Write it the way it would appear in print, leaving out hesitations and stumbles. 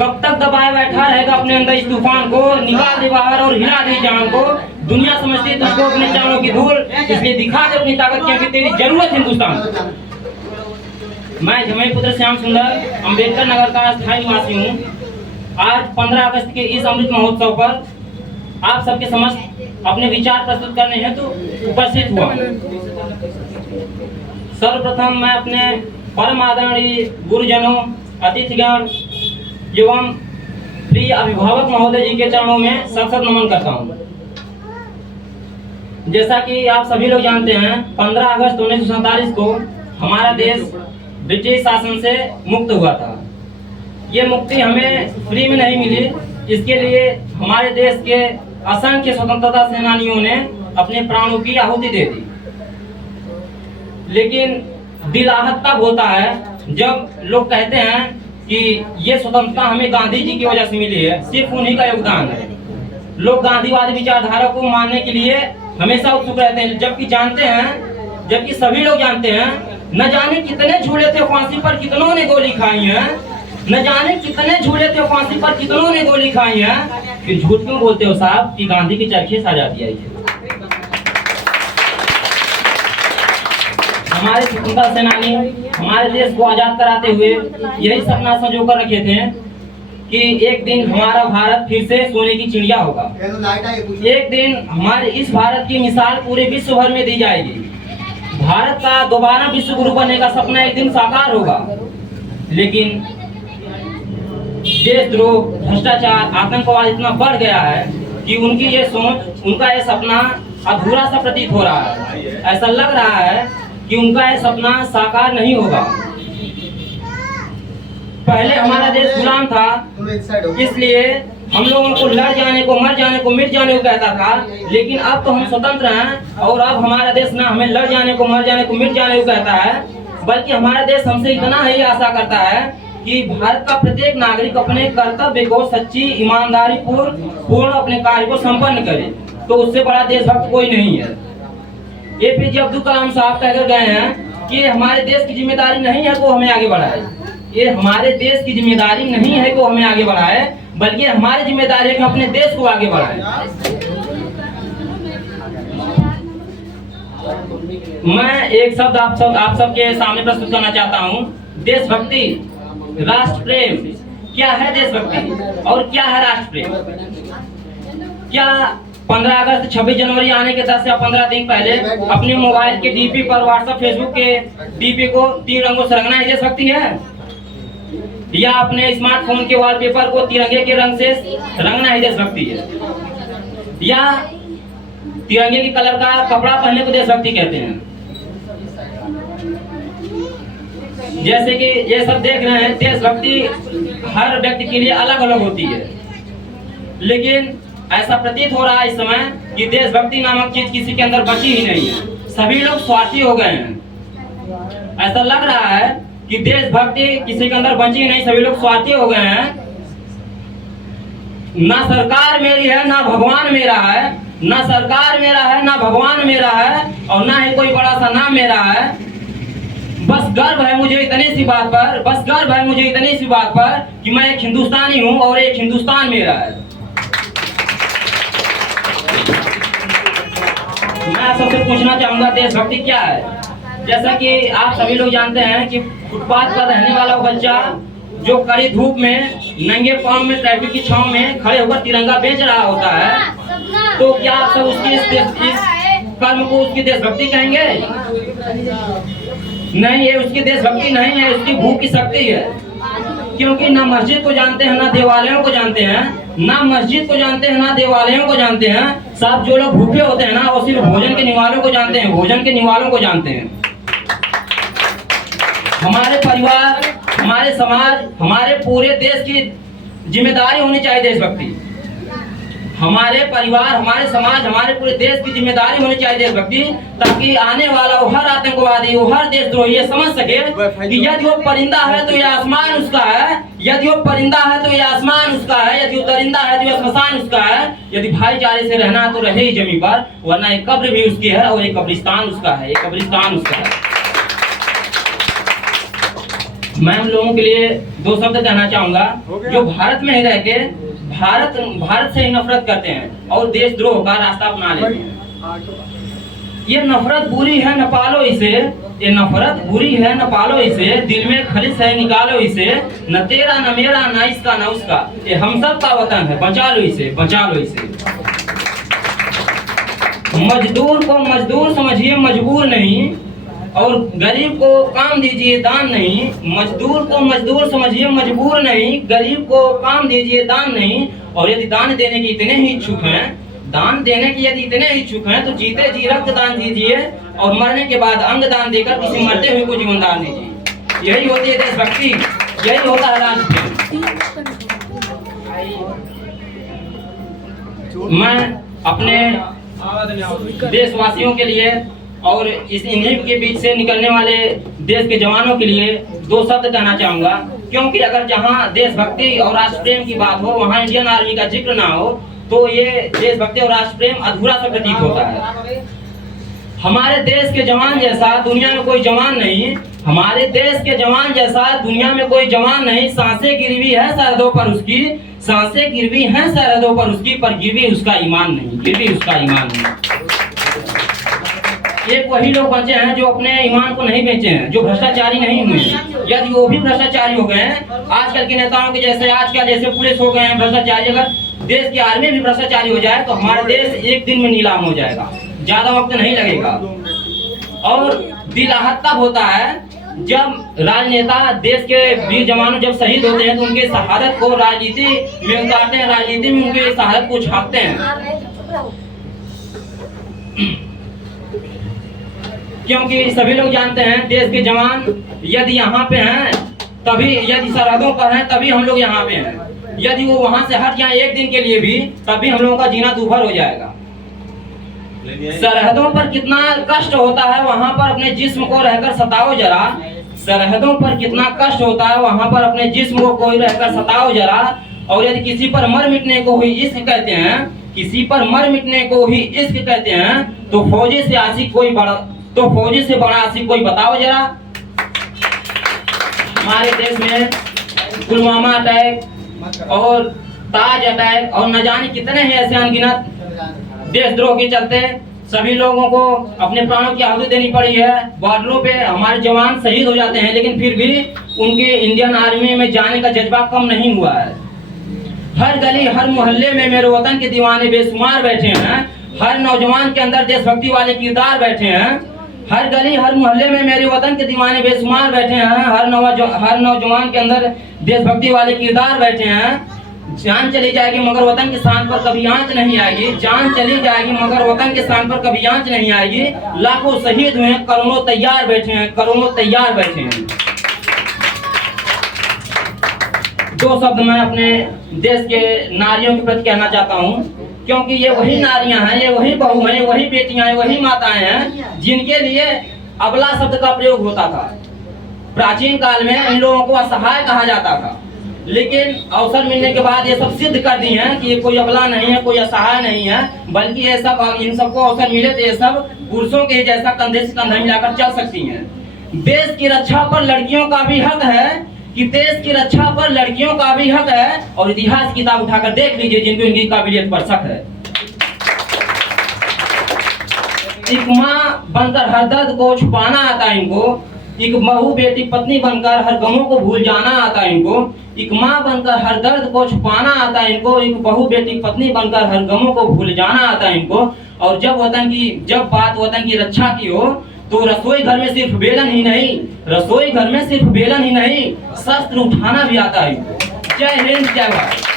कब तक दबाए बैठा रहेगा अपने अंदर इस तूफान को, निकाल दे बाहर और हिला दे जान को। दुनिया समझती है तुझको अपने चारों की धूल, इसलिए दिखा दे अपनी ताकत, क्योंकि तेरी जरूरत हिंदुस्तान। मैं जमई पुत्र श्याम सुंदर अम्बेडकर नगर का स्थायी निवासी हूँ। आज 15 अगस्त के इस अमृत महोत्सव पर आप सबके समक्ष अपने विचार प्रस्तुत करने हेतु उपस्थित हुआ। सर्वप्रथम मैं अपने परम आदरणीय गुरुजनों, अतिथिगण एवं प्रिय अभिभावक महोदय जी के चरणों में सशक्त नमन करता हूँ। जैसा कि आप सभी लोग जानते हैं, 15 अगस्त 1947 को हमारा देश ब्रिटिश शासन से मुक्त हुआ था। ये मुक्ति हमें फ्री में नहीं मिली, इसके लिए हमारे देश के असंख्य स्वतंत्रता सेनानियों ने अपने प्राणों की आहुति दे दी। लेकिन दिल आहत तब होता है जब लोग कहते हैं कि ये स्वतंत्रता हमें गांधी जी की वजह से मिली है, सिर्फ उन्हीं का योगदान है। लोग गांधीवादी विचारधारा को मानने के लिए हमेशा उत्सुक रहते हैं, जबकि सभी लोग जानते हैं न जाने कितने झूले थे फांसी पर कितनों ने गोली खाई है, न जाने कितने झूले थे फांसी पर कितनों ने गोली खाई है। फिर झूठ क्यों बोलते हो साहब कि गांधी की चरखी आजादी आई है। हमारे स्वतंत्रता सेनानी हमारे देश को आजाद कराते हुए यही सपना संजो कर रखे थे कि एक दिन हमारा भारत फिर से सोने की चिड़िया होगा। एक दिन हमारे इस भारत की मिसाल पूरे विश्व भर में दी जाएगी। भारत का दोबारा विश्व गुरु बनने का सपना एक दिन साकार होगा। लेकिन देशद्रोह, भ्रष्टाचार, आतंकवाद इतना बढ़ गया है कि उनकी ये सोच, उनका ये सपना अधूरा सा प्रतीत हो रहा है। ऐसा लग रहा है कि उनका ये सपना साकार नहीं होगा। पहले हमारा देश गुलाम था, इसलिए हम लोगों को लड़ जाने को, मर जाने को, मिट जाने को कहता था। लेकिन अब तो हम स्वतंत्र हैं और अब हमारा देश ना हमें लड़ जाने को, मर जाने को, मिट जाने को कहता है, बल्कि हमारा देश हमसे इतना ही आशा करता है कि भारत का प्रत्येक नागरिक अपने कर्तव्य को सच्ची ईमानदारी पूर्ण अपने कार्य को संपन्न करे। तो उससे बड़ा देशभक्त कोई नहीं है। एपीजे अब्दुल कलाम साहब कहकर गए हैं कि हमारे देश की जिम्मेदारी नहीं है को हमें आगे बढ़ाए। ये हमारे देश की जिम्मेदारी नहीं है को हमें आगे बढ़ाए, बल्कि हमारी जिम्मेदारी है कि अपने देश को आगे बढ़ाए। मैं एक शब्द आप सबके सामने प्रस्तुत करना चाहता हूँ। देशभक्ति, राष्ट्र प्रेम। क्या है देशभक्ति और क्या है राष्ट्र प्रेम? क्या 15 अगस्त 26 जनवरी आने के 10 या 15 दिन पहले अपने मोबाइल के डीपी पर, व्हाट्सएप, फेसबुक के डीपी को 3 रंगों से रंगना ही देशभक्ति है? या अपने स्मार्टफोन के वॉलपेपर को तिरंगे के रंग से रंगना ही देशभक्ति है? या तिरंगे के कलर का कपड़ा पहनने को देशभक्ति कहते हैं? जैसे कि ये सब देख रहे हैं, देशभक्ति हर व्यक्ति के लिए अलग अलग होती है। लेकिन ऐसा प्रतीत हो रहा है इस समय कि देशभक्ति नामक चीज किसी के अंदर बची ही नहीं है। सभी लोग स्वार्थी हो गए हैं। ऐसा लग रहा है कि देशभक्ति किसी के अंदर बची नहीं, सभी लोग स्वार्थी हो गए हैं। ना सरकार मेरी है, ना भगवान मेरा है। ना सरकार मेरा है, ना भगवान मेरा है, और ना ही कोई बड़ा सा नाम मेरा है। बस गर्व है मुझे इतनी सी बात पर कि मैं एक हिंदुस्तानी हूँ और एक हिंदुस्तान मेरा है। मैं आप सबसे पूछना चाहूंगा देशभक्ति क्या है? जैसा कि आप सभी लोग जानते हैं कि फुटपाथ पर रहने वाला वो बच्चा जो कड़ी धूप में नंगे पांव में ट्रैफिक की छांव में खड़े होकर तिरंगा बेच रहा होता है, तो क्या आप सब उसकी इस कर्म को उसकी देशभक्ति कहेंगे? नहीं, ये उसकी देशभक्ति नहीं है, उसकी भूख की शक्ति है। क्योंकि ना मस्जिद को जानते हैं, ना देवालयों को जानते हैं, ना मस्जिद को जानते हैं, ना देवालयों को जानते हैं। सब जो लोग भूखे होते हैं ना, वो सिर्फ भोजन के निवालों को जानते हैं, भोजन के निवालों को जानते हैं। हमारे परिवार, हमारे समाज, हमारे पूरे देश की जिम्मेदारी होनी चाहिए देशभक्ति। हमारे परिवार, हमारे समाज, हमारे पूरे देश की जिम्मेदारी होनी चाहिए देशभक्ति, ताकि आने वाला हर आतंकवादी, हर देशद्रोही ये समझ सके कि यदि वो परिंदा है तो ये आसमान उसका है, यदि वो परिंदा है तो ये आसमान उसका है, यदि वो दरिंदा है तो ये श्मशान उसका है। यदि भाईचारे से रहना है तो रहे ही जमीन पर, वरना एक कब्र भी उसकी है और एक कब्रिस्तान उसका है, एक कब्रिस्तान उसका है। मैं उन लोगों के लिए दो शब्द कहना चाहूंगा जो भारत में ही रह के भारत से ही नफरत करते हैं और देशद्रोह का रास्ता अपना लेते हैं। ये नफरत बुरी है न पालो इसे, ये नफरत बुरी है न पालो इसे, दिल में खलिश है निकालो इसे, न तेरा न मेरा न इसका न उसका, ये हम सब का वतन है, बचा लो इसे, बचा लो इसे। मजदूर को मजदूर समझिए मजबूर नहीं, और गरीब को काम दीजिए दान नहीं। मजदूर को मजदूर समझिए मजबूर नहीं, गरीब को काम दीजिए दान नहीं। और यदि दान देने के इतने ही इच्छुक हैं, दान देने की यदि इतने इच्छुक हैं तो जीते जी रक्त दान दीजिए और मरने के बाद अंग दान देकर किसी मरते हुए को जीवन दान दीजिए। यही होती है देशभक्ति, यही होता है राष्ट्रप्रेम। मैं अपने देशवासियों के लिए और इस इन्हीं के बीच से निकलने वाले देश के जवानों के लिए दो शब्द कहना चाहूंगा, क्योंकि अगर जहां देशभक्ति और राष्ट्रप्रेम की बात हो वहां इंडियन आर्मी का जिक्र ना हो तो ये देशभक्ति और राष्ट्रप्रेम अधूरा सा प्रतीत होता है। हमारे देश के जवान जैसा दुनिया में कोई जवान नहीं, हमारे देश के जवान जैसा दुनिया में कोई जवान नहीं। सांसें गिरवी है सरहदों पर उसकी, सांसें गिरवी है सरहदों पर उसकी, पर गिरवी उसका ईमान नहीं, गिरवी उसका ईमान नहीं। एक वही लोग बचे हैं जो अपने ईमान को नहीं बेचे हैं, जो भ्रष्टाचारी नहीं हुए। यदि वो भी भ्रष्टाचारी हो गए हैं, आजकल के नेताओं के जैसे आजकल जैसे पुलिस हो गए हैं भ्रष्टाचारी, अगर देश की आर्मी भी भ्रष्टाचारी हो जाए तो हमारा देश एक दिन में नीलाम हो जाएगा, ज्यादा वक्त नहीं लगेगा। और दिल आहत तब होता है जब राजनेता देश के वीर जवानों जब शहीद होते हैं तो उनके शहादत को राजनीति में उतारते हैं, राजनीति में उनके शहादत को छापते हैं। क्योंकि सभी लोग जानते हैं देश के जवान यदि यहाँ पे हैं तभी, यदि सरहदों पर हैं तभी हम लोग यहाँ पे हैं। यदि वो वहां से हट जाए एक दिन के लिए भी तभी हम लोगों का जीना दूभर हो जाएगा। सरहदों पर कितना कष्ट होता है वहां पर अपने जिस्म को रहकर सताओ जरा, सरहदों पर कितना कष्ट होता है वहां पर अपने जिस्म को कोई रहकर सताओ जरा। और यदि किसी पर मर मिटने को ही इश्क कहते हैं, किसी पर मर मिटने को ही इश्क कहते हैं तो फौजी से आशिक कोई बड़ा, तो फौजी से बड़ा आशिक कोई बताओ जरा। हमारे देश में पुलवामा अटैक और ताज अटैक और न जाने कितने ही ऐसे अनगिनत देशद्रोह के चलते सभी लोगों को अपने प्राणों की आहुति देनी पड़ी है। बॉर्डरों पे हमारे जवान शहीद हो जाते हैं लेकिन फिर भी उनके इंडियन आर्मी में जाने का जज्बा कम नहीं हुआ है। हर गली हर मोहल्ले में मेरे वतन के दीवाने बेशुमार बैठे हैं, हर नौजवान के अंदर देशभक्ति वाले किरदार बैठे हैं। हर गली हर मोहल्ले में मेरे वतन के दीवाने बेशुमार बैठे हैं, हर नौजवान के अंदर देशभक्ति वाले किरदार बैठे हैं। जान चली जाएगी मगर वतन के शान पर कभी आंच नहीं आएगी, जान चली जाएगी मगर वतन के शान पर कभी आंच नहीं आएगी। लाखों शहीद हुए हैं, करोड़ों तैयार बैठे हैं, करोड़ों तैयार बैठे हैं। दो शब्द मैं अपने देश के नारियों के प्रति कहना चाहता हूँ, क्योंकि ये वही नारियां हैं, ये वही बहू हैं, वही बेटियां हैं, वही माताएं हैं जिनके लिए अबला शब्द का प्रयोग होता था। प्राचीन काल में इन लोगों को असहाय कहा जाता था, लेकिन अवसर मिलने के बाद ये सब सिद्ध कर दी हैं कि ये कोई अबला नहीं है, कोई असहाय नहीं है, बल्कि ये सब इन सबको अवसर मिले तो ये सब पुरुषों के जैसा कंधे से कंधा मिलाकर चल सकती हैं। देश की रक्षा पर लड़कियों का भी हक है, कि देश की रक्षा पर लड़कियों का भी हक है। और इतिहास की किताब उठाकर देख लीजिए जिनको इनकी काबिलियत पर शक है। एक माँ बनकर हर दर्द को छुपाना आता है इनको, एक बहू बेटी पत्नी बनकर हर गमों को भूल जाना आता है इनको। एक माँ बनकर हर दर्द को छुपाना आता है इनको, एक बहू बेटी पत्नी बनकर हर गमों को भूल जाना आता है इनको। और जब बात वतन की रक्षा की हो तो रसोई घर में सिर्फ बेलन ही नहीं, रसोई घर में सिर्फ बेलन ही नहीं, शस्त्र उठाना भी आता है। जय हिंद, जय भारत।